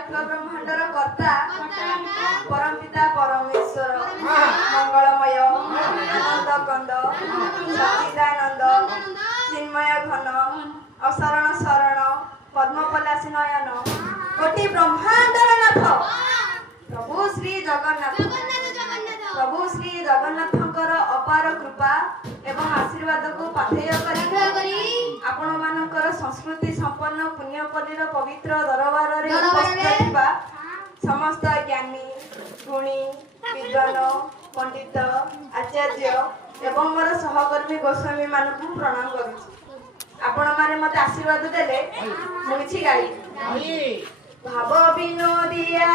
अखिल ब्रह्मांडर कर्ता परम पिता परमेश्वर मंगलमय आनंद कंद सच्चिदानंद चिन्मय घन अशरण शरण पद्मपलासी नयन कोटि ब्रह्मांडर नाथ प्रभु श्री जगन्नाथ प्रभु श्री जगन्नाथंकर अपार कृपा एवं आशीर्वाद को पाथेय करी आपण मानकर संस्कृति संपन्न पुण्यपल्लीर पवित्र दरबार रे उपस्थित थिबा समस्त ज्ञानी गुणी विद्वान पंडित आचार्य एवं मोर सहकर्मी गोस्वामी मानकु प्रणाम करूछि। आपण माने मते आशीर्वाद देले मु किछि गाई भाव विनोदिया